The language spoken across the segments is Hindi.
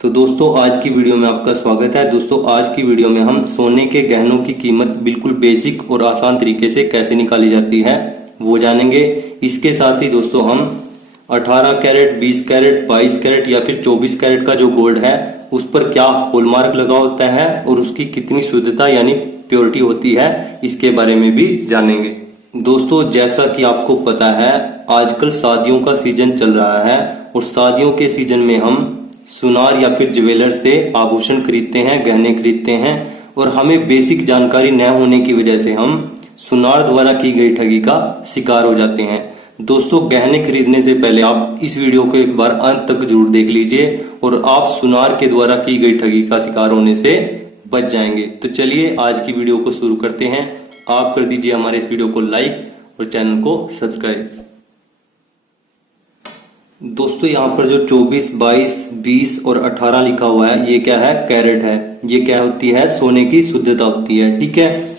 तो दोस्तों आज की वीडियो में आपका स्वागत है। दोस्तों आज की वीडियो में हम सोने के गहनों की कीमत बिल्कुल बेसिक और आसान तरीके से कैसे निकाली जाती है वो जानेंगे। इसके साथ ही दोस्तों हम 18 कैरेट, 20 कैरेट, 22 कैरेट या फिर 24 कैरेट का जो गोल्ड है उस पर क्या हॉलमार्क लगा होता है और उसकी कितनी शुद्धता यानी प्योरिटी होती है इसके बारे में भी जानेंगे। दोस्तों जैसा कि आपको पता है आजकल शादियों का सीजन चल रहा है और शादियों के सीजन में हम सुनार या फिर ज्वेलर से आभूषण खरीदते हैं, गहने खरीदते हैं और हमें बेसिक जानकारी न होने की वजह से हम सुनार द्वारा की गई ठगी का शिकार हो जाते हैं। दोस्तों गहने खरीदने से पहले आप इस वीडियो को एक बार अंत तक जरूर देख लीजिए और आप सुनार के द्वारा की गई ठगी का शिकार होने से बच जाएंगे। तो चलिए आज की वीडियो को शुरू करते हैं। आप कर दीजिए हमारे इस वीडियो को लाइक और चैनल को सब्सक्राइब। दोस्तों यहाँ पर जो 24, 22, 20 और 18 लिखा हुआ है ये क्या है? कैरेट है। ये क्या होती है? सोने की शुद्धता होती है। ठीक है,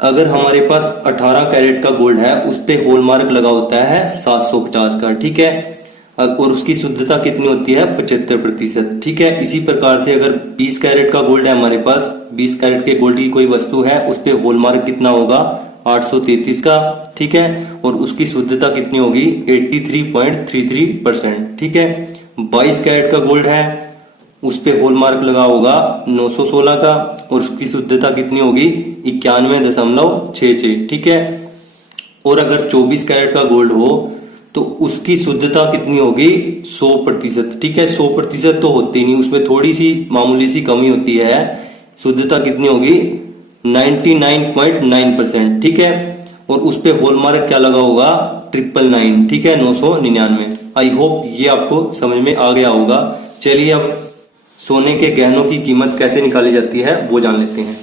अगर हमारे पास 18 कैरेट का गोल्ड है उस पे हॉलमार्क लगा होता है 750 का। ठीक है, और उसकी शुद्धता कितनी होती है? 75%। ठीक है, इसी प्रकार से अगर 20 कैरेट का गोल्ड है हमारे पास, 20 कैरेट के गोल्ड की कोई वस्तु है उस पे हॉलमार्क कितना होगा? 833 का। ठीक है, और उसकी शुद्धता कितनी होगी? 83.33%। ठीक है, 22 कैरेट का गोल्ड है उस पे हॉलमार्क लगा होगा 916 का और उसकी शुद्धता कितनी होगी? 91.66। ठीक है, और अगर 24 कैरेट का गोल्ड हो तो उसकी शुद्धता कितनी होगी? 100%। ठीक है, 100% तो होती नहीं, उसमें थोड़ी सी मामूली सी कमी होती है। शुद्धता कितनी होगी? 99.9%। ठीक है, और उस पे हॉलमार्क क्या लगा होगा? 999। ठीक है, 999। आई होप ये आपको समझ में आ गया होगा। चलिए अब सोने के गहनों की कीमत कैसे निकाली जाती है वो जान लेते हैं।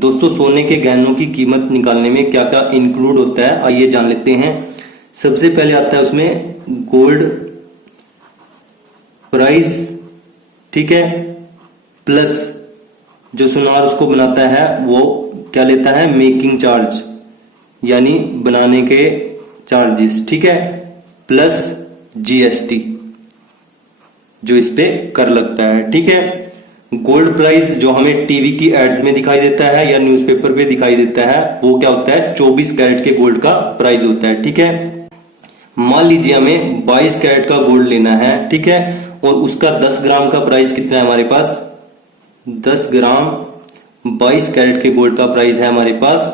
दोस्तों सोने के गहनों की कीमत निकालने में क्या क्या इंक्लूड होता है आइए जान लेते हैं। सबसे पहले आता है उसमें गोल्ड प्राइस। ठीक है, प्लस जो सुनार उसको बनाता है वो क्या लेता है? मेकिंग चार्ज यानी बनाने के चार्जेस। ठीक है, प्लस जीएसटी जो इस पे कर लगता है। ठीक है, गोल्ड प्राइस जो हमें टीवी की एड्स में दिखाई देता है या न्यूज़पेपर पे दिखाई देता है वो क्या होता है? 24 कैरेट के गोल्ड का प्राइस होता है। ठीक है, मान लीजिए हमें 22 कैरेट का गोल्ड लेना है। ठीक है, और उसका 10 ग्राम का प्राइस कितना है हमारे पास? 10 ग्राम 22 कैरेट के गोल्ड का प्राइस है हमारे पास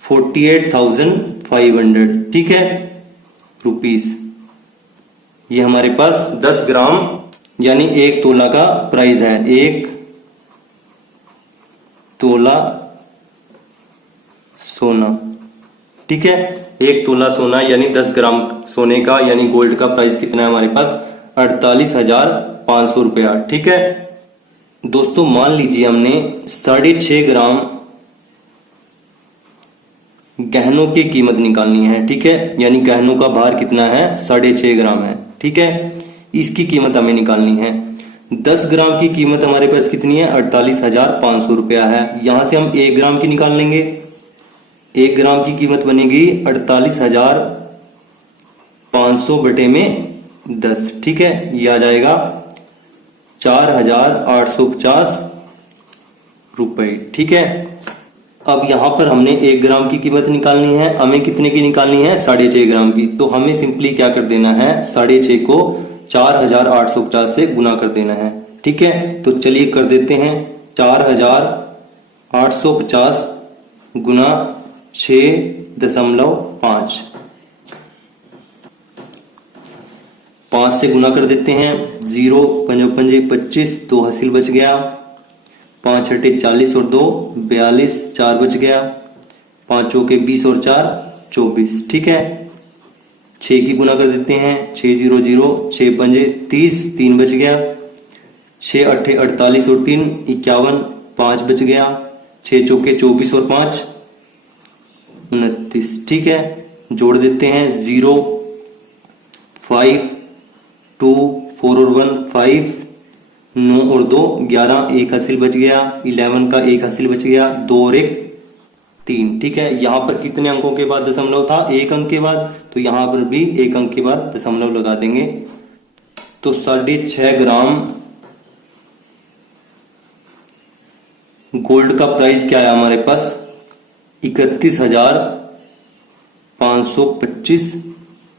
48,500। ठीक है, रुपीस। ये हमारे पास 10 ग्राम यानी 1 तोला का प्राइस है। 1 तोला सोना। ठीक है, 1 तोला सोना यानी 10 ग्राम सोने का यानी गोल्ड का प्राइस कितना है हमारे पास? 48,500 रुपया। ठीक है, दोस्तों मान लीजिए हमने 6.5 ग्राम गहनों की कीमत निकालनी है। ठीक है, यानी गहनों का भार कितना है? 6.5 ग्राम है। ठीक है, इसकी कीमत हमें निकालनी है। 10 ग्राम की कीमत हमारे पास कितनी है? 48,500 रुपया है। यहां से हम 1 ग्राम की निकाल लेंगे। 1 ग्राम की कीमत बनेगी 48,500 बटे में 10। ठीक है, ये आ जाएगा 4,850 रुपए। ठीक है, अब यहां पर हमने 1 ग्राम की कीमत निकालनी है। हमें कितने की निकालनी है? 6.5 ग्राम की। तो हमें सिंपली क्या कर देना है? 6.5 को 4,850 से गुना कर देना है। ठीक है, तो चलिए कर देते हैं। 4,850 गुना 6.5 5 से गुना कर देते हैं। 0 5 5 25 2 हासिल बच गया। 5 छठे 40 और 2 42 4 बच गया। 5 चौके 20 और 4 24। ठीक है, 6 की गुना कर देते हैं। 6 0 0 6 पंजे 30 3 बच गया। 6 अट्ठे 48 और 3 51 5 बच गया। 6 चौके 24 और 5 29। ठीक है, जोड़ देते हैं। 0 5 2 4 और 1 5 9 और 2 11 1 हासिल बच गया। 11 का 1 हासिल बच गया। 2 और 1 3। ठीक है, यहाँ पर कितने अंकों के बाद दशमलव था? 1 अंक के बाद। तो यहाँ पर भी 1 अंक के बाद दशमलव लगा देंगे। तो 6.5 ग्राम गोल्ड का प्राइस क्या है हमारे पास, 31,525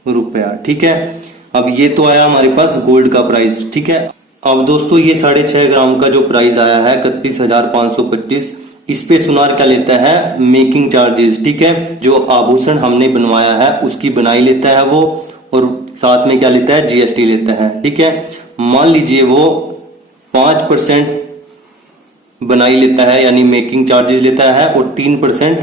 रुपया। ठीक है, अब ये तो आया हमारे पास गोल्ड का प्राइस। ठीक है, अब दोस्तों ये 6.5 ग्राम का जो प्राइस आया है 31,525, इस पे सुनार क्या लेता है, मेकिंग चार्जेस। ठीक है, जो आभूषण हमने बनवाया है उसकी बनाई लेता है वो, और साथ में क्या लेता है, जीएसटी लेता है। ठीक है, मान लीजिए वो 5% बनाई लेता है यानी मेकिंग चार्जेस लेता है, और 3%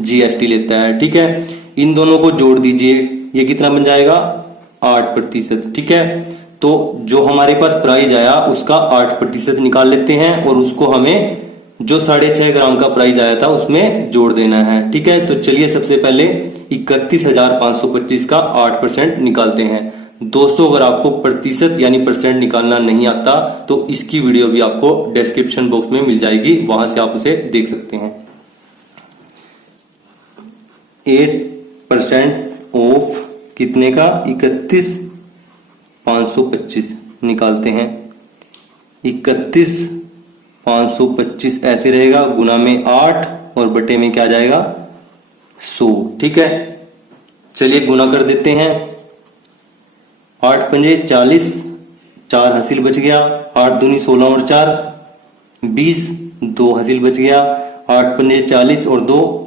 जीएसटी लेता है। ठीक है, इन दोनों को जोड़ दीजिए, ये कितना बन जाएगा, 8%। ठीक है, तो जो हमारे पास प्राइस आया उसका 8% निकाल लेते हैं, और उसको हमें जो 6.5 ग्राम का प्राइस आया था उसमें जोड़ देना है। ठीक है, तो चलिए सबसे पहले 31,525 का 8% निकालते हैं। दोस्तों अगर आपको प्रतिशत यानी परसेंट निकालना नहीं आता तो इसकी वीडियो भी आपको डिस्क्रिप्शन बॉक्स में मिल जाएगी, वहां से आप उसे देख सकते हैं। 8% ऑफ कितने का, 31,525 निकालते हैं। 31,525 ऐसे रहेगा, गुना में 8 और बटे में क्या जाएगा, 100। ठीक है, चलिए गुना कर देते हैं। 8 पंजे 40, 4 हासिल बच गया, 8 दूनी 16 और 4 20, 2 हासिल बच गया, 8 पंजे 40 और 2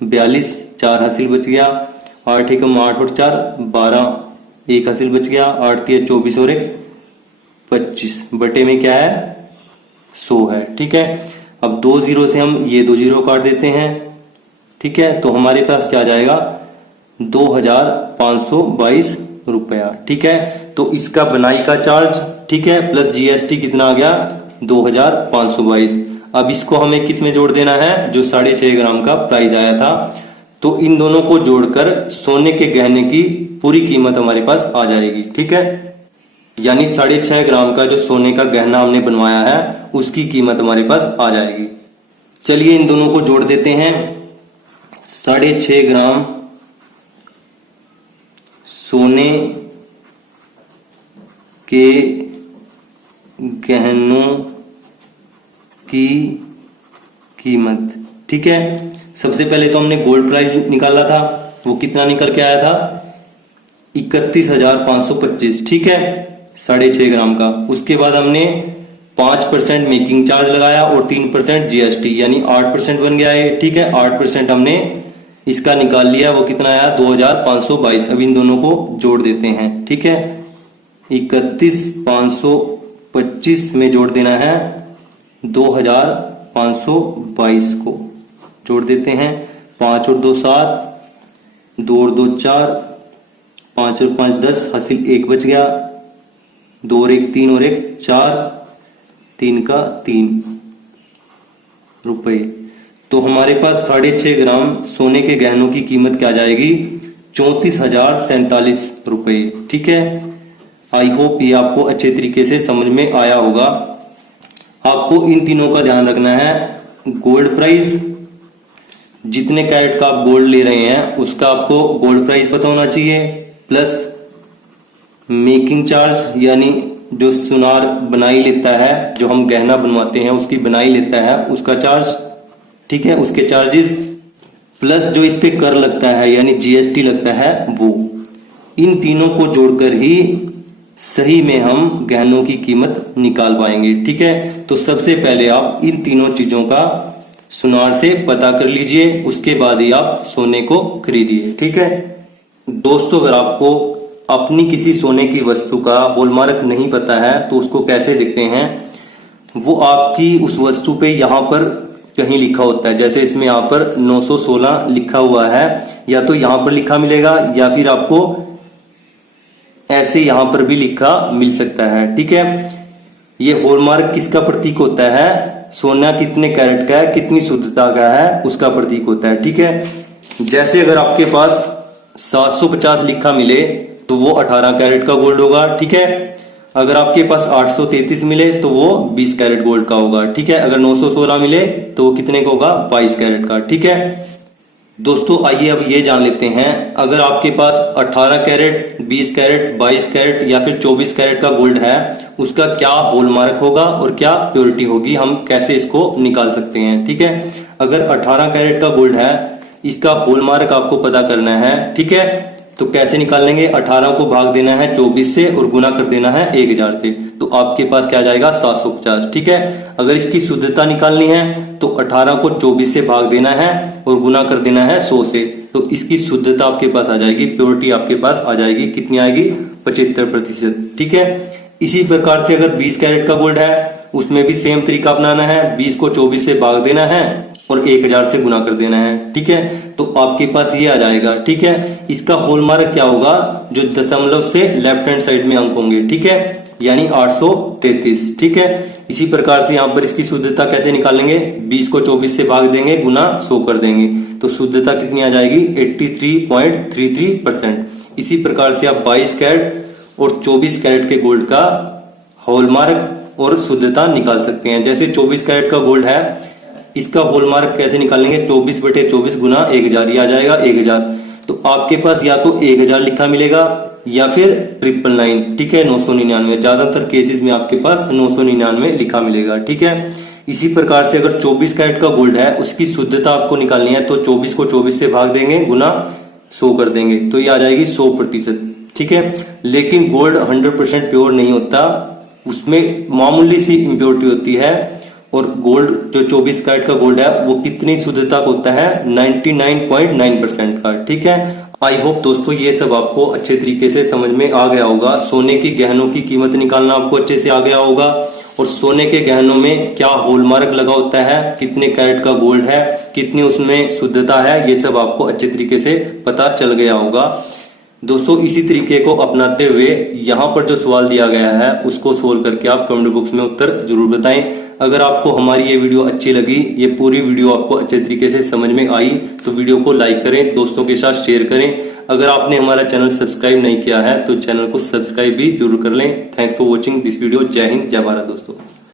42, 4 हासिल बच गया, 8 एकम 8 और 4 12, 1 हासिल बच गया, 8 तिया 24 और 1 25, बटे में क्या है, 100 है। ठीक है, अब 2 जीरो से हम ये 2 जीरो काट देते हैं। ठीक है, तो हमारे पास क्या आ जाएगा, 2,522 रुपया। ठीक है, तो इसका बनाई का चार्ज, ठीक है, प्लस जीएसटी कितना आ गया, 2,522। अब इसको हमें किस में जोड़ देना है, जो 6.5 ग्राम का प्राइस आया था। तो इन दोनों को जोड़कर सोने के गहने की पूरी कीमत हमारे पास आ जाएगी। ठीक है, यानी 6.5 ग्राम का जो सोने का गहना हमने बनवाया है उसकी कीमत हमारे पास आ जाएगी। चलिए इन दोनों को जोड़ देते हैं। 6.5 ग्राम सोने के गहनों की कीमत। ठीक है, सबसे पहले तो हमने गोल्ड प्राइस निकाला था, वो कितना निकल के आया था, 31,525। ठीक है, 6.5 ग्राम का। उसके बाद हमने 5% मेकिंग चार्ज लगाया और 3% जीएसटी, यानी 8% बन गया है। ठीक है, 8% हमने इसका निकाल लिया, वो कितना आया, 2,522। अब इन दोनों को जोड़ देते हैं। ठीक है, 31,525 में जोड़ देना है 2,522 को, जोड़ देते हैं। 5 और 2 7, 2 और 2 4, 5 और 5 10, हासिल 1 बच गया, 2 और 1 3 और 1 4, 3 का 3 रुपए। तो हमारे पास 6.5 ग्राम सोने के गहनों की कीमत क्या जाएगी, 34,047 रुपए। ठीक है, आई होप ये आपको अच्छे तरीके से समझ में आया होगा। आपको इन तीनों का ध्यान रखना है, गोल्ड प्राइस, जितने कैरेट का आप गोल्ड ले रहे हैं उसका आपको गोल्ड प्राइस पता होना चाहिए, प्लस मेकिंग चार्ज यानी जो सुनार बनाई लेता है, जो हम गहना बनवाते हैं उसकी बनाई लेता है उसका चार्ज। ठीक है, उसके चार्जेस, प्लस जो इस पे कर लगता है यानी जीएसटी लगता है वो। इन तीनों को जोड़कर ही सही में हम गहनों की कीमत निकाल पाएंगे। ठीक है, तो सबसे पहले आप इन तीनों चीजों का सुनार से पता कर लीजिए, उसके बाद ही आप सोने को खरीदिए। ठीक है दोस्तों, अगर आपको अपनी किसी सोने की वस्तु का हॉलमार्क नहीं पता है तो उसको कैसे देखते हैं, वो आपकी उस वस्तु पे यहाँ पर कहीं लिखा होता है। जैसे इसमें यहाँ पर 916 लिखा हुआ है, या तो यहाँ पर लिखा मिलेगा या फिर आपको ऐसे यहाँ पर भी लिखा मिल सकता है। ठीक है, ये हॉलमार्क किसका प्रतीक होता है, सोना कितने कैरेट का है, कितनी शुद्धता का है, उसका प्रतीक होता है। ठीक है, जैसे अगर आपके पास 750 लिखा मिले तो वो 18 कैरेट का गोल्ड होगा। ठीक है, अगर आपके पास 833 मिले तो वो 20 कैरेट गोल्ड का होगा। ठीक है, अगर 916 मिले तो वो कितने का होगा, 22 कैरेट का। ठीक है, दोस्तों आइए अब ये जान लेते हैं, अगर आपके पास 18 कैरेट, 20 कैरेट, 22 कैरेट या फिर 24 कैरेट का गोल्ड है, उसका क्या हॉलमार्क होगा और क्या प्योरिटी होगी, हम कैसे इसको निकाल सकते हैं। ठीक है, अगर 18 कैरेट का गोल्ड है, इसका हॉलमार्क आपको पता करना है। ठीक है, तो कैसे निकाल लेंगे, 18 को भाग देना है 24 से और गुना कर देना है 1000 से, तो आपके पास क्या आ जाएगा 750। ठीक है, अगर इसकी शुद्धता निकालनी है तो 18 को 24 से भाग देना है और गुना कर देना है 100 से, तो इसकी शुद्धता आपके पास आ जाएगी, प्योरिटी आपके पास आ जाएगी, कितनी आएगी 75%। ठीक है, इसी प्रकार से अगर 20 कैरेट का गोल्ड है, उसमें भी सेम तरीका अपनाना है, 20 को 24 से भाग देना है और 1000 से गुना कर देना है। ठीक है, तो आपके पास ये आ जाएगा। ठीक है, इसका हॉलमार्क क्या होगा, जो दशमलव से लेफ्ट हैंड साइड में अंक होंगे। ठीक है, यानी 833। ठीक है, इसी प्रकार से यहाँ पर इसकी शुद्धता कैसे निकालेंगे, 20 को 24 से भाग देंगे, गुना 100 कर देंगे, तो शुद्धता कितनी आ जाएगी 83.33%। इसी प्रकार से आप 22 कैरेट और 24 कैरेट के गोल्ड का हॉलमार्क और शुद्धता निकाल सकते हैं। जैसे 24 कैरेट का गोल्ड है, इसका हॉलमार्क कैसे निकालेंगे, 24/24 गुना 1000, ये आ जाएगा 1000। तो आपके पास या तो 1000 लिखा मिलेगा या फिर 999। ठीक है, 999, ज्यादातर केसेस में आपके पास 999 लिखा मिलेगा। ठीक है, इसी प्रकार से अगर 24 कैरेट का गोल्ड है, उसकी शुद्धता आपको निकालनी है, तो 24 को 24 से भाग देंगे, गुना 100 कर देंगे, तो ये आ जाएगी 100%। ठीक है, लेकिन गोल्ड 100% प्योर नहीं होता, उसमें मामूली सी इम्प्योरिटी होती है, और गोल्ड जो 24 कैरेट का गोल्ड है वो कितनी शुद्धता का होता है, 99.9% का। ठीक है, आई होप दोस्तों ये सब आपको अच्छे तरीके से समझ में आ गया होगा। सोने की गहनों की कीमत निकालना आपको अच्छे से आ गया होगा, और सोने के गहनों में क्या हॉलमार्क लगा होता है, कितने कैरेट का गोल्ड है, कितनी उसमें शुद्धता है, ये सब आपको अच्छे तरीके से पता चल गया होगा। दोस्तों इसी तरीके को अपनाते हुए यहाँ पर जो सवाल दिया गया है उसको सोल्व करके आप कमेंट बॉक्स में उत्तर जरूर बताएं। अगर आपको हमारी ये वीडियो अच्छी लगी, ये पूरी वीडियो आपको अच्छे तरीके से समझ में आई, तो वीडियो को लाइक करें, दोस्तों के साथ शेयर करें। अगर आपने हमारा चैनल सब्सक्राइब नहीं किया है तो चैनल को सब्सक्राइब भी जरूर कर लें। Thanks for watching this video. जय हिंद, जय भारत दोस्तों।